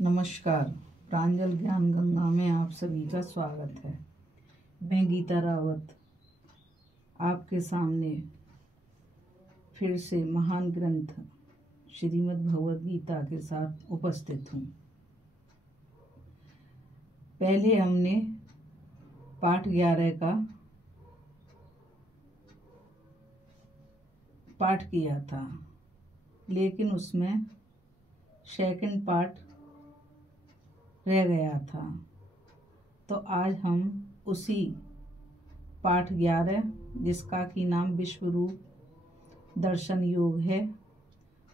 नमस्कार। प्रांजल ज्ञान गंगा में आप सभी का स्वागत है। मैं गीता रावत आपके सामने फिर से महान ग्रंथ श्रीमद् भगवद गीता के साथ उपस्थित हूँ। पहले हमने पाठ 11 का पाठ किया था, लेकिन उसमें सेकंड पार्ट रह गया था। तो आज हम उसी पाठ 11, जिसका कि नाम विश्व रूप दर्शन योग है,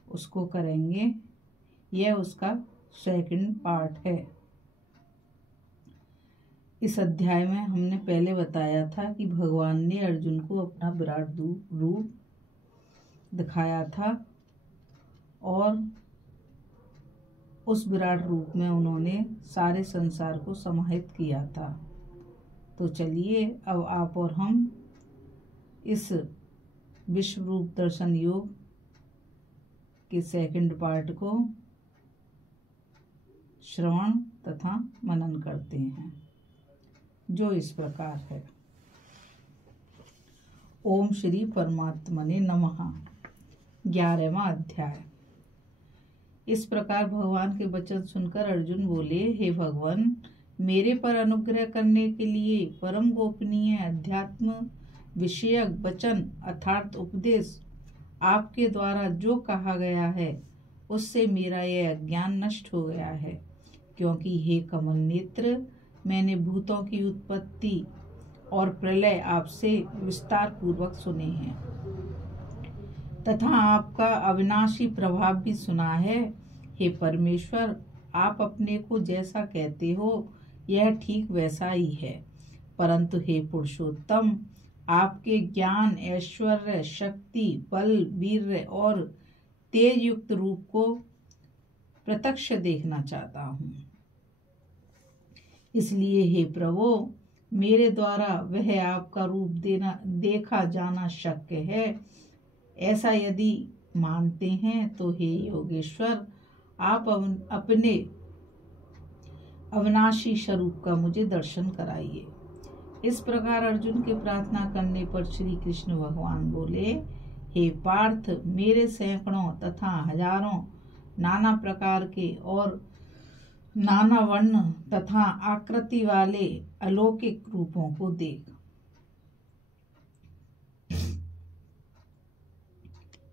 उसको करेंगे। यह उसका सेकंड पार्ट है। इस अध्याय में हमने पहले बताया था कि भगवान ने अर्जुन को अपना विराट रूप दिखाया था और उस विराट रूप में उन्होंने सारे संसार को समाहित किया था। तो चलिए अब आप और हम इस विश्व रूप दर्शन योग के सेकंड पार्ट को श्रवण तथा मनन करते हैं, जो इस प्रकार है। ओम श्री परमात्मने नमः। 11वां अध्याय। इस प्रकार भगवान के वचन सुनकर अर्जुन बोले, हे भगवान, मेरे पर अनुग्रह करने के लिए परम गोपनीय अध्यात्म विषयक वचन अर्थात उपदेश आपके द्वारा जो कहा गया है, उससे मेरा यह अज्ञान नष्ट हो गया है। क्योंकि हे कमल नेत्र, मैंने भूतों की उत्पत्ति और प्रलय आपसे विस्तार पूर्वक सुने हैं तथा आपका अविनाशी प्रभाव भी सुना है। हे परमेश्वर, आप अपने को जैसा कहते हो यह ठीक वैसा ही है, परंतु हे पुरुषोत्तम, आपके ज्ञान, ऐश्वर्य, शक्ति, बल, वीर्य और तेज युक्त रूप को प्रत्यक्ष देखना चाहता हूँ। इसलिए हे प्रभु, मेरे द्वारा वह आपका रूप देखा जाना शक्य है। ऐसा यदि मानते हैं तो हे योगेश्वर, आप अपने अविनाशी स्वरूप का मुझे दर्शन कराइए। इस प्रकार अर्जुन के प्रार्थना करने पर श्री कृष्ण भगवान बोले, हे पार्थ, मेरे सैकड़ों तथा हजारों नाना प्रकार के और नाना वर्ण तथा आकृति वाले अलौकिक रूपों को देख।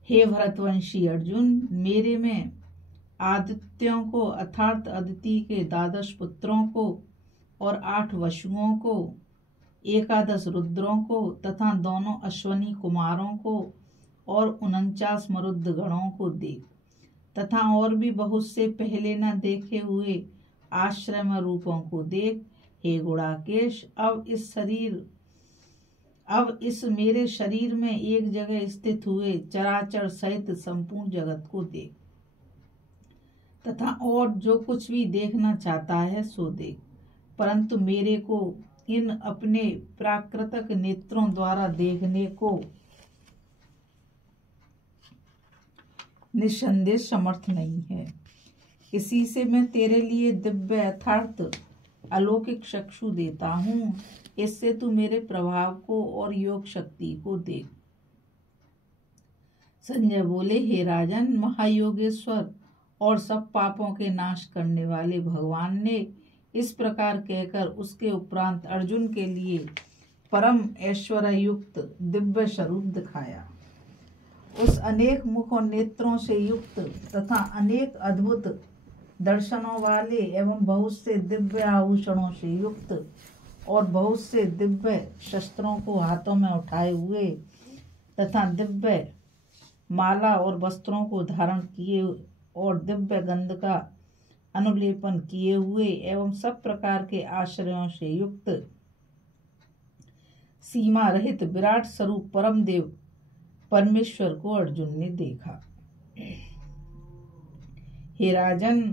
हे भरतवंशी अर्जुन, मेरे में आदित्यों को अर्थात अदिति के 12 पुत्रों को और 8 वसुओं को, 11 रुद्रों को तथा दोनों अश्वनी कुमारों को और 49 मरुद गणों को देख, तथा और भी बहुत से पहले न देखे हुए आश्रम रूपों को देख। हे गुणाकेश, अब इस मेरे शरीर में एक जगह स्थित हुए चराचर सहित संपूर्ण जगत को देख, तथा और जो कुछ भी देखना चाहता है सो देख, परंतु मेरे को इन अपने प्राकृतिक नेत्रों द्वारा देखने को निस्संदेह समर्थ नहीं है। इसी से मैं तेरे लिए दिव्य अर्थात अलौकिक चक्षु देता हूँ। इससे तू मेरे प्रभाव को और योग शक्ति को देख। संजय बोले, हे राजन, महायोगेश्वर और सब पापों के नाश करने वाले भगवान ने इस प्रकार कहकर उसके उपरांत अर्जुन के लिए परम ऐश्वर्य युक्त दिव्य स्वरूप दिखाया। उस अनेक मुख और नेत्रों से युक्त तथा अनेक अद्भुत दर्शनों वाले एवं बहुत से दिव्य आभूषणों से युक्त और बहुत से दिव्य शस्त्रों को हाथों में उठाए हुए तथा दिव्य माला और वस्त्रों को धारण किए और दिव्य गंध का अनुलेपन किए हुए एवं सब प्रकार के आश्रयों से युक्त सीमा रहित विराट स्वरूप परम देव परमेश्वर को अर्जुन ने देखा। हे राजन,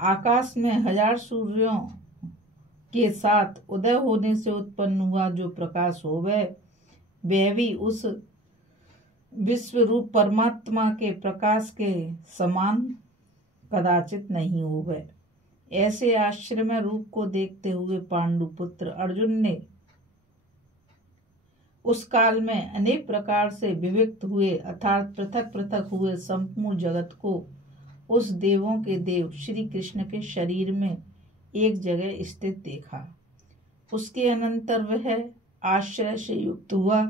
आकाश में 1000 सूर्यों के साथ उदय होने से उत्पन्न हुआ जो प्रकाश होवे, वह भी उस विश्व रूप परमात्मा के प्रकाश के समान कदाचित नहीं होवे। ऐसे आश्चर्यमय रूप को देखते हुए पांडुपुत्र अर्जुन ने उस काल में अनेक प्रकार से विविक्त हुए अर्थात पृथक पृथक हुए संपूर्ण जगत को उस देवों के देव श्री कृष्ण के शरीर में एक जगह स्थित देखा। उसके अनंतर वह आश्चर्य से युक्त हुआ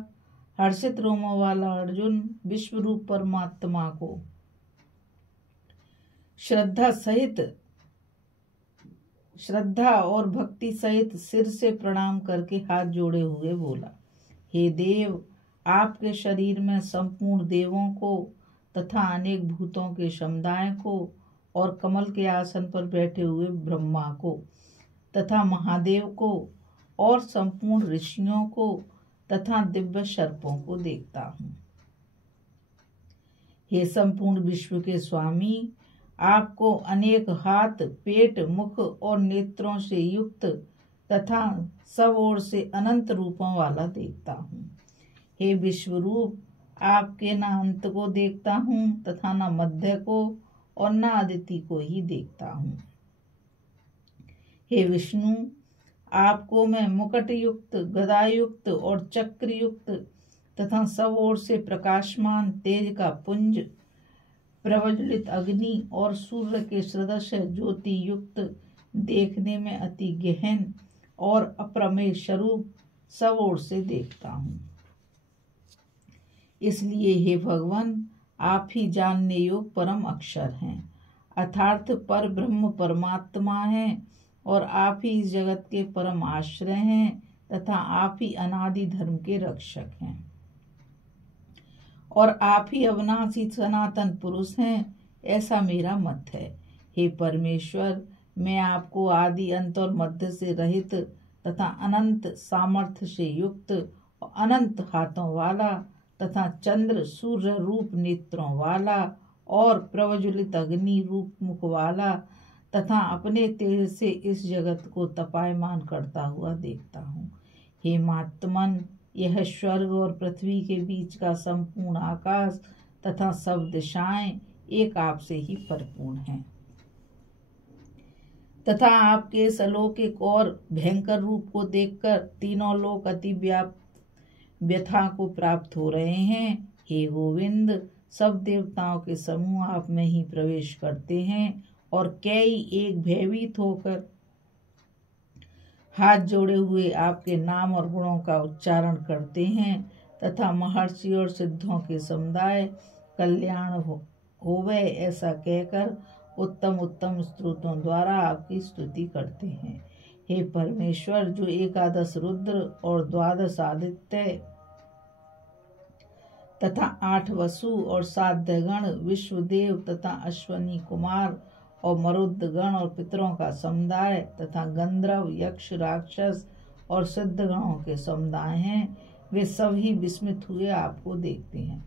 हर्षित रोमों वाला अर्जुन विश्वरूप परमात्मा को श्रद्धा और भक्ति सहित सिर से प्रणाम करके हाथ जोड़े हुए बोला, हे देव, आपके शरीर में संपूर्ण देवों को तथा अनेक भूतों के समुदाय को और कमल के आसन पर बैठे हुए ब्रह्मा को तथा महादेव को और संपूर्ण ऋषियों को तथा दिव्य सर्पों को देखता हूँ। हे संपूर्ण विश्व के स्वामी, आपको अनेक हाथ, पेट, मुख और नेत्रों से युक्त तथा सब ओर से अनंत रूपों वाला देखता हूँ। हे विश्वरूप, आपके न अंत को देखता हूँ तथा न मध्य को और न अदिति को ही देखता हूँ। हे विष्णु, आपको मैं मुकुट युक्त, गदा युक्त और चक्र युक्त तथा सब ओर से प्रकाशमान तेज का पुंज, प्रज्वलित अग्नि और सूर्य के सदृश ज्योति युक्त, देखने में अति गहन और अप्रमेय स्वरूप सब ओर से देखता हूँ। इसलिए हे भगवान, आप ही जानने योग परम अक्षर हैं, अर्थात पर ब्रह्म परमात्मा हैं और आप ही इस जगत के परम आश्रय हैं तथा आप ही अनादि धर्म के रक्षक हैं और आप ही अविनाशी सनातन पुरुष हैं, ऐसा मेरा मत है। हे परमेश्वर, मैं आपको आदि अंत और मध्य से रहित तथा अनंत सामर्थ्य से युक्त और अनंत हाथों वाला तथा चंद्र सूर्य रूप नेत्रों वाला और प्रज्वलित अग्नि रूप मुख वाला तथा अपने तेज से इस जगत को तपायमान करता हुआ देखता हूँ। हे महात्मन, यह स्वर्ग और पृथ्वी के बीच का संपूर्ण आकाश तथा सब दिशाएं एक आपसे ही परिपूर्ण हैं तथा आपके इस अलौकिक और भयंकर रूप को देखकर तीनों लोग अति व्यथा को प्राप्त हो रहे हैं। हे गोविंद, सब देवताओं के समूह आप में ही प्रवेश करते हैं और कई एक भयभीत होकर हाथ जोड़े हुए आपके नाम और गुणों का उच्चारण करते हैं तथा महर्षि और सिद्धों के समुदाय कल्याण होवे ऐसा कहकर उत्तम उत्तम स्तोत्रों द्वारा आपकी स्तुति करते हैं। हे परमेश्वर, जो 11 रुद्र और 12 आदित्य तथा 8 वसु और 7 दैगण, विश्वदेव तथा अश्वनी कुमार और मरुदगण और पितरों का समुदाय तथा गंधर्व, यक्ष, राक्षस और सिद्धगणों के समुदाय हैं, वे सभी विस्मित हुए आपको देखते हैं।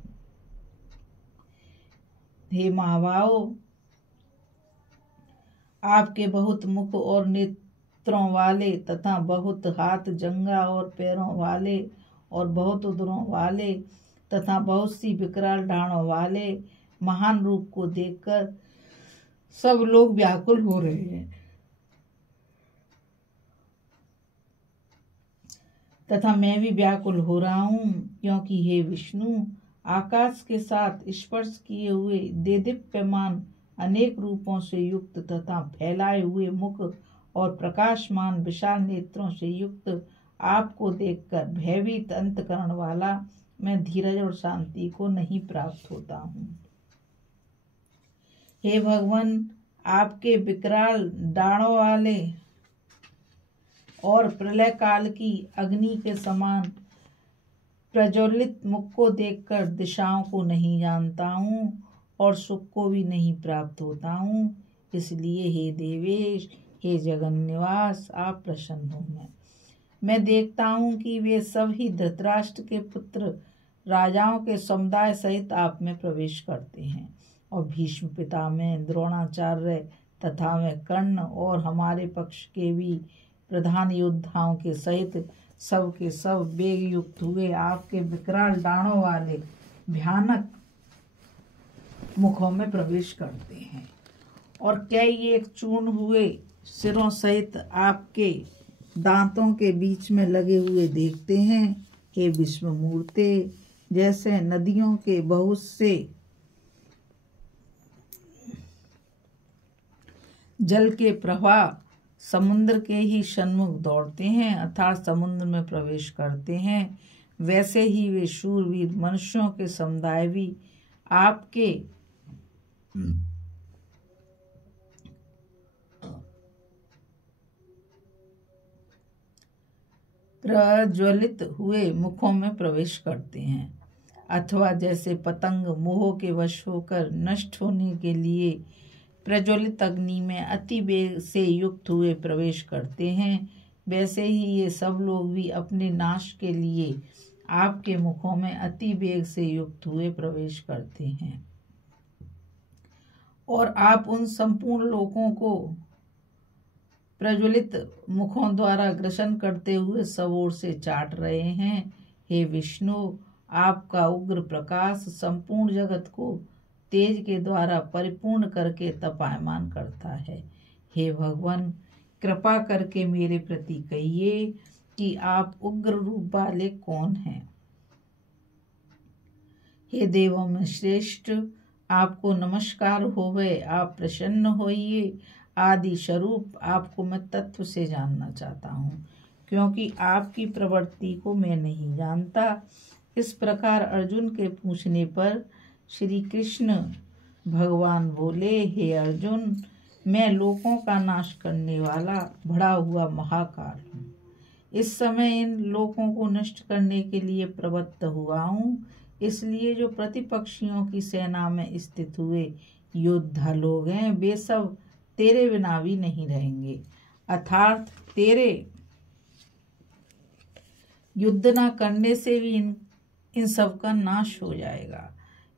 हे महाभाव, आपके बहुत मुख और नेत्रों वाले तथा बहुत हाथ, जंघा और पैरों वाले और बहुत उदरों वाले तथा बहुत सी विकराल डांडों वाले महान रूप को देखकर सब लोग व्याकुल हो रहे हैं तथा मैं भी व्याकुल हो रहा हूँ, क्योंकि हे विष्णु, आकाश के साथ स्पर्श किए हुए देदीप्यमान अनेक रूपों से युक्त तथा फैलाए हुए मुख और प्रकाशमान विशाल नेत्रों से युक्त आपको देखकर भयभीत अंतकरण वाला मैं धीरज और शांति को नहीं प्राप्त होता हूँ। हे भगवान, आपके विकराल डाणों वाले और प्रलय काल की अग्नि के समान प्रज्वलित मुख को देखकर दिशाओं को नहीं जानता हूँ और सुख को भी नहीं प्राप्त होता हूँ। इसलिए हे देवेश, हे जगन निवास, आप प्रसन्न हो। मैं देखता हूँ कि वे सभी धृतराष्ट्र के पुत्र राजाओं के समुदाय सहित आप में प्रवेश करते हैं और भीष्म पितामह, द्रोणाचार्य तथा में कर्ण और हमारे पक्ष के भी प्रधान योद्धाओं के सहित सब के सब वेग युक्त हुए आपके विकराल डाणों वाले भयानक मुखों में प्रवेश करते हैं और कई एक चूर्ण हुए सिरों सहित आपके दांतों के बीच में लगे हुए देखते हैं। हे विश्वमूर्ते, जैसे नदियों के बहुत से जल के प्रवाह समुद्र के ही सन्मुख दौड़ते हैं अर्थात समुद्र में प्रवेश करते हैं, वैसे ही वे शूरवीर मनुष्यों के समुदाय भी आपके प्रज्वलित हुए मुखों में प्रवेश करते हैं, अथवा जैसे पतंग मोह के वश होकर नष्ट होने के लिए प्रज्वलित अग्नि में अति वेग से युक्त हुए प्रवेश करते हैं, वैसे ही ये सब लोग भी अपने नाश के लिए आपके मुखों में अति वेग से युक्त हुए प्रवेश करते हैं। और आप उन संपूर्ण लोगों को प्रज्वलित मुखों द्वारा ग्रसन करते हुए सब ओर से चाट रहे हैं। हे विष्णु, आपका उग्र प्रकाश संपूर्ण जगत को तेज के द्वारा परिपूर्ण करके तपायमान करता है। हे भगवान, कृपा करके मेरे प्रति कहिए कि आप उग्र रूप वाले कौन हैं। हे देवों में श्रेष्ठ, आपको नमस्कार होवे, आप प्रसन्न होइए। आदि स्वरूप आपको मैं तत्व से जानना चाहता हूँ, क्योंकि आपकी प्रवृत्ति को मैं नहीं जानता। इस प्रकार अर्जुन के पूछने पर श्री कृष्ण भगवान बोले, हे अर्जुन, मैं लोकों का नाश करने वाला बढ़ा हुआ महाकाल हूँ। इस समय इन लोकों को नष्ट करने के लिए प्रवृत्त हुआ हूँ। इसलिए जो प्रतिपक्षियों की सेना में स्थित हुए योद्धा लोग हैं, वे सब तेरे बिना भी नहीं रहेंगे, अर्थात तेरे युद्ध न करने से भी इन सब का नाश हो जाएगा।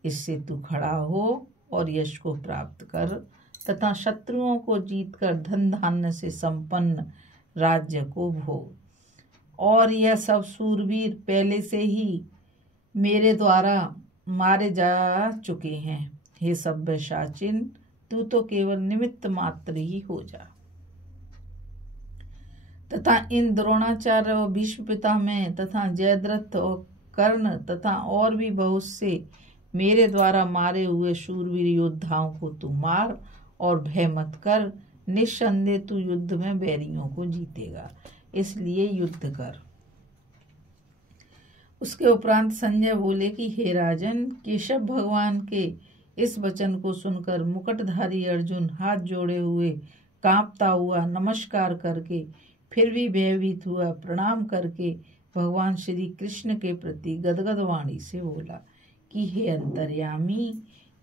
इससे तू खड़ा हो और यश को प्राप्त कर तथा शत्रुओं को जीतकर धन धान्य से संपन्न राज्य को भोग। और यह सब सूरवीर पहले से ही मेरे द्वारा मारे जा चुके हैं। हे सभ्यसाचिन, तू तो केवल निमित्त मात्र ही हो जा। तथा इन द्रोणाचार्य और भीष्म पितामह तथा जयद्रथ और कर्ण तथा और भी बहुत से मेरे द्वारा मारे हुए शूरवीर योद्धाओं को तू मार और भय मत कर। निस्संदेह तू युद्ध में बैरियों को जीतेगा, इसलिए युद्ध कर। उसके उपरांत संजय बोले कि हे राजन, केशव भगवान के इस वचन को सुनकर मुकुटधारी अर्जुन हाथ जोड़े हुए कांपता हुआ नमस्कार करके फिर भी भयभीत हुआ प्रणाम करके भगवान श्री कृष्ण के प्रति गदगद वाणी से बोला कि हे अंतर्यामी,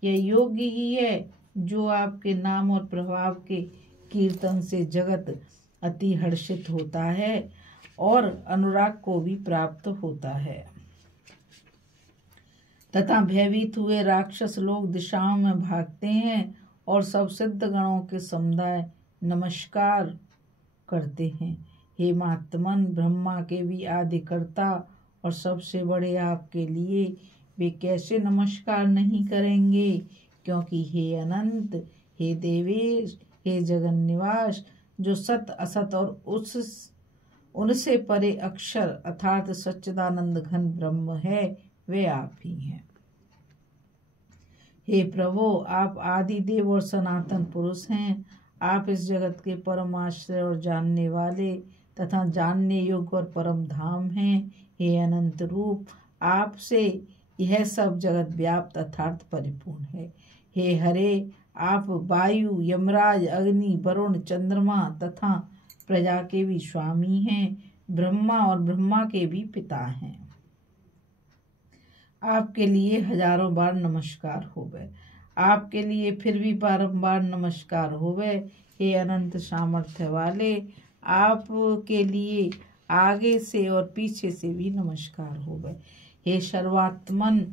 यह योग्य ही है जो आपके नाम और प्रभाव के कीर्तन से जगत अति हर्षित होता है और अनुराग को भी प्राप्त होता है। तथा भयभीत हुए राक्षस लोग दिशाओं में भागते हैं और सब सिद्ध गणों के समुदाय नमस्कार करते हैं। हे महात्मन, ब्रह्मा के भी आदिकर्ता और सबसे बड़े आपके लिए वे कैसे नमस्कार नहीं करेंगे, क्योंकि हे अनंत, हे देवेश, हे जगन निवास, जो सत असत और उनसे परे अक्षर अर्थात सच्चिदानंद घन ब्रह्म है, वे आप ही हैं। हे प्रभु, आप आदि देव और सनातन पुरुष हैं। आप इस जगत के परम आश्रय और जानने वाले तथा जानने योग्य और परम धाम हैं। हे अनंत रूप, आपसे यह सब जगत व्याप्त अर्थात परिपूर्ण है। हे हरे, आप वायु, यमराज, अग्नि, वरुण, चंद्रमा तथा प्रजा के भी स्वामी हैं, ब्रह्मा और ब्रह्मा के भी पिता हैं। आपके लिए हजारों बार नमस्कार होवे, आपके लिए फिर भी बारंबार नमस्कार होवे। हे अनंत सामर्थ्य वाले, आपके लिए आगे से और पीछे से भी नमस्कार होवे। हे सर्वात्मन,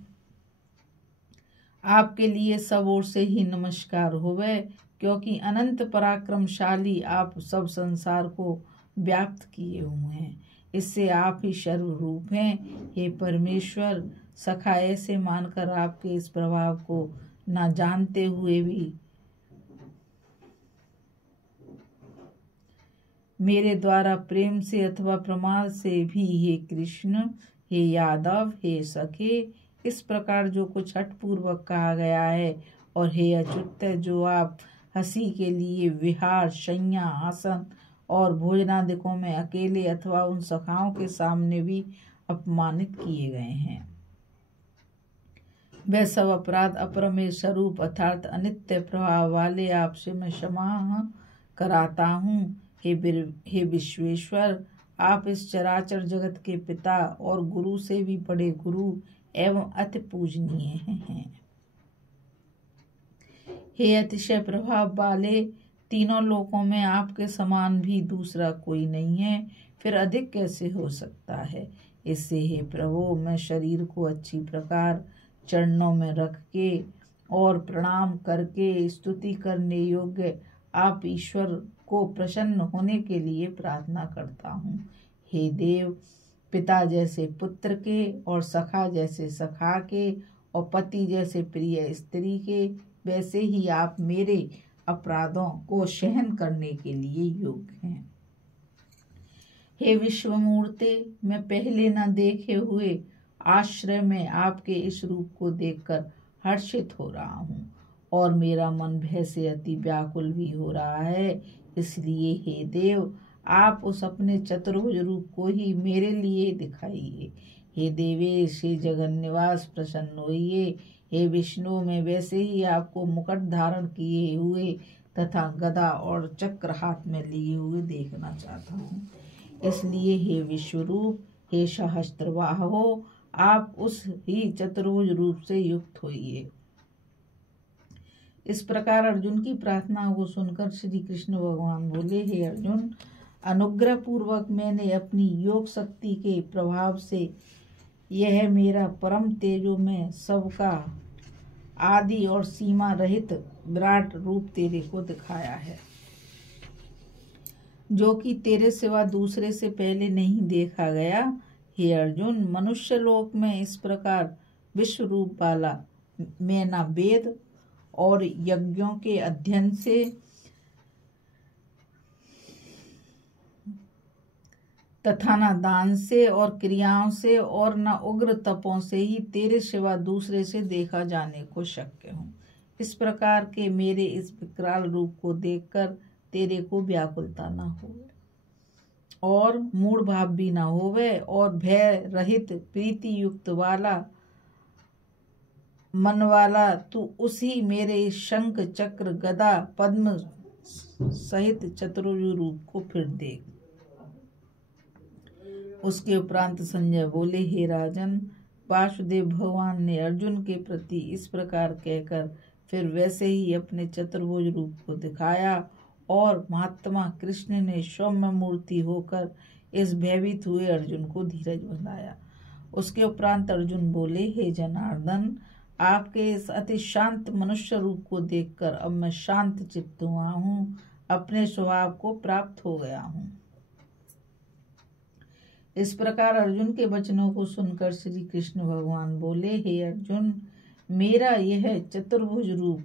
आपके लिए सब ओर से ही नमस्कार होवे, क्योंकि अनंत पराक्रमशाली आप सब संसार को व्याप्त किए हुए हैं। इससे आप ही सर्वरूप हैं। हे परमेश्वर, सखा ऐसे मानकर आपके इस प्रभाव को न जानते हुए भी मेरे द्वारा प्रेम से अथवा प्रमाद से भी हे कृष्ण, हे यादव, हे सखे, इस प्रकार जो कुछ हठपूर्वक कहा गया है, और हे अच्युत, जो आप हंसी के लिए विहार, शय्या, आसन और भोजनादिकों में अकेले अथवा उन सखाओं के सामने भी अपमानित किए गए हैं, वह सब अपराध अपरमेय स्वरूप अर्थात अनित्य प्रभाव वाले आपसे मैं क्षमा कराता हूँ। हे विश्वेश्वर, आप इस चराचर जगत के पिता और गुरु से भी बड़े गुरु एवं अति पूजनीय हैं। हे अतिशय प्रभाव वाले, तीनों लोकों में आपके समान भी दूसरा कोई नहीं है, फिर अधिक कैसे हो सकता है। इससे हे प्रभु, मैं शरीर को अच्छी प्रकार चरणों में रख के और प्रणाम करके स्तुति करने योग्य आप ईश्वर को प्रसन्न होने के लिए प्रार्थना करता हूँ। हे देव, पिता जैसे पुत्र के और सखा जैसे सखा के और पति जैसे प्रिय स्त्री के, वैसे ही आप मेरे अपराधों को सहन करने के लिए योग्य हैं। हे विश्वमूर्ते, मैं पहले न देखे हुए आश्रय में आपके इस रूप को देखकर हर्षित हो रहा हूँ और मेरा मन भय से अति व्याकुल भी हो रहा है। इसलिए हे देव, आप उस अपने चतुर्भुज रूप को ही मेरे लिए दिखाइए। हे देवेश, हे जगन निवास, प्रसन्न होइए। हे विष्णु, मैं वैसे ही आपको मुकुट धारण किए हुए तथा गदा और चक्र हाथ में लिए हुए देखना चाहता हूँ। इसलिए हे विश्वरूप, हे सहस्त्रबाहो, आप उस ही चतुर्भुज रूप से युक्त होइए। इस प्रकार अर्जुन की प्रार्थना को सुनकर श्री कृष्ण भगवान बोले, हे अर्जुन, अनुग्रह पूर्वक मैंने अपनी योग शक्ति के प्रभाव से यह मेरा परम तेजो में सबका आदि और सीमा रहित विराट रूप तेरे को दिखाया है, जो कि तेरे सिवा दूसरे से पहले नहीं देखा गया। हे अर्जुन, मनुष्य लोक में इस प्रकार विश्व रूप वाला मैं न वेद और यज्ञों के अध्ययन से तथा न दान से और क्रियाओं से और न उग्र तपों से ही तेरे सिवा दूसरे से देखा जाने को शक्य हूँ। इस प्रकार के मेरे इस विकराल रूप को देखकर तेरे को व्याकुलता न हो और मूढ़ भाव भी न होवे और भय रहित प्रीति युक्त वाला मन वाला तू उसी मेरे शंख चक्र गदा पद्म सहित चतुर्भुज रूप को फिर देख। उसके उपरांत संजय बोले, हे राजन, वासुदेव भगवान ने अर्जुन के प्रति इस प्रकार कहकर फिर वैसे ही अपने चतुर्भुज रूप को दिखाया और महात्मा कृष्ण ने सौम्य मूर्ति होकर इस भयभीत हुए अर्जुन को धीरज बंधाया। उसके उपरांत अर्जुन बोले, हे जनार्दन, आपके इस अति शांत मनुष्य रूप को देखकर अब मैं शांत चित्त हुआ हूँ, अपने स्वभाव को प्राप्त हो गया हूँ। इस प्रकार अर्जुन के वचनों को सुनकर श्री कृष्ण भगवान बोले, हे अर्जुन, मेरा यह चतुर्भुज रूप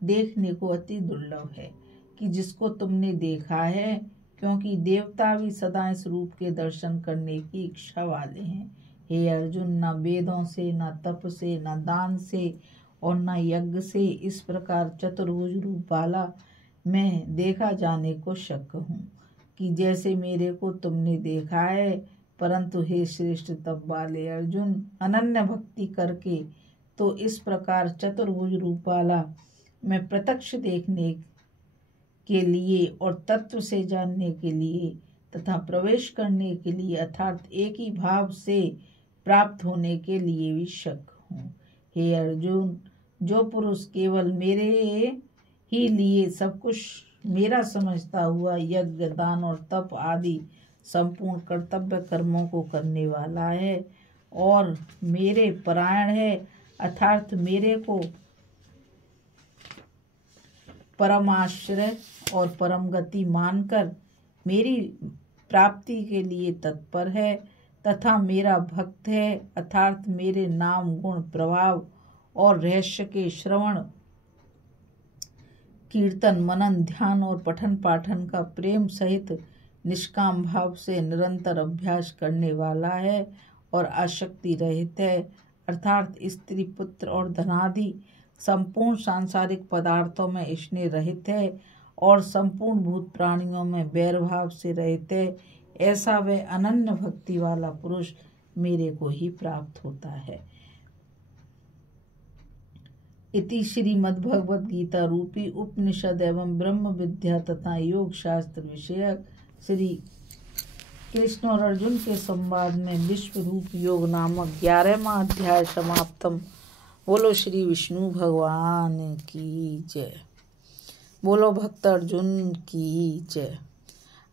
देखने को अति दुर्लभ है कि जिसको तुमने देखा है, क्योंकि देवता भी सदा इस रूप के दर्शन करने की इच्छा वाले हैं। हे अर्जुन, न वेदों से, न तप से, न दान से और न यज्ञ से इस प्रकार चतुर्भुज रूप वाला मैं देखा जाने को शक्य हूँ कि जैसे मेरे को तुमने देखा है। परंतु हे श्रेष्ठ तप वाले अर्जुन, अनन्य भक्ति करके तो इस प्रकार चतुर्भुज रूप वाला मैं प्रत्यक्ष देखने के लिए और तत्व से जानने के लिए तथा प्रवेश करने के लिए अर्थात एक ही भाव से प्राप्त होने के लिए भी शक्य हूँ। हे अर्जुन, जो पुरुष केवल मेरे ही लिए सब कुछ मेरा समझता हुआ यज्ञ, दान और तप आदि संपूर्ण कर्तव्य कर्मों को करने वाला है और मेरे परायण है, अर्थात मेरे को परम आश्रय और परम गति मानकर मेरी प्राप्ति के लिए तत्पर है तथा मेरा भक्त है, अर्थात मेरे नाम, गुण, प्रभाव और रहस्य के श्रवण, कीर्तन, मनन, ध्यान और पठन पाठन का प्रेम सहित निष्काम भाव से निरंतर अभ्यास करने वाला है और आसक्ति रहित है, अर्थात स्त्री पुत्र और धनादि संपूर्ण सांसारिक पदार्थों में स्नेह रहित है और संपूर्ण भूत प्राणियों में वैर भाव से रहित है, ऐसा वह अनन्य भक्ति वाला पुरुष मेरे को ही प्राप्त होता है। इति श्रीमद्भगवद गीता रूपी उपनिषद एवं ब्रह्म विद्या तथा योग शास्त्र विषयक श्री कृष्ण और अर्जुन के संवाद में विश्व रूप योग नामक 11वां अध्याय समाप्तम। बोलो श्री विष्णु भगवान की जय। बोलो भक्त अर्जुन की जय।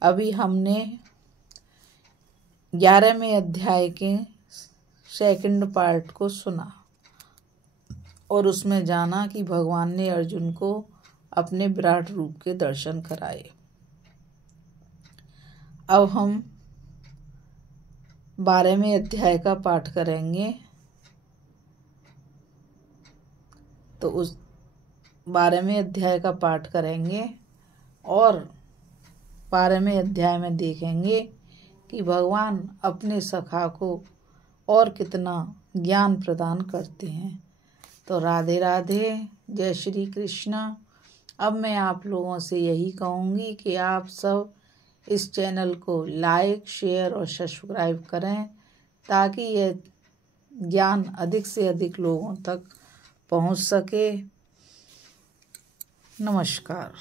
अभी हमने 11वें अध्याय के सेकंड पार्ट को सुना और उसमें जाना कि भगवान ने अर्जुन को अपने विराट रूप के दर्शन कराए। अब हम 12वें अध्याय का पाठ करेंगे। तो उस 12वें अध्याय का पाठ करेंगे और 12वें अध्याय में देखेंगे कि भगवान अपने सखा को और कितना ज्ञान प्रदान करते हैं। तो राधे राधे, जय श्री कृष्णा। अब मैं आप लोगों से यही कहूँगी कि आप सब इस चैनल को लाइक, शेयर और सब्सक्राइब करें ताकि यह ज्ञान अधिक से अधिक लोगों तक पहुँच सके। नमस्कार।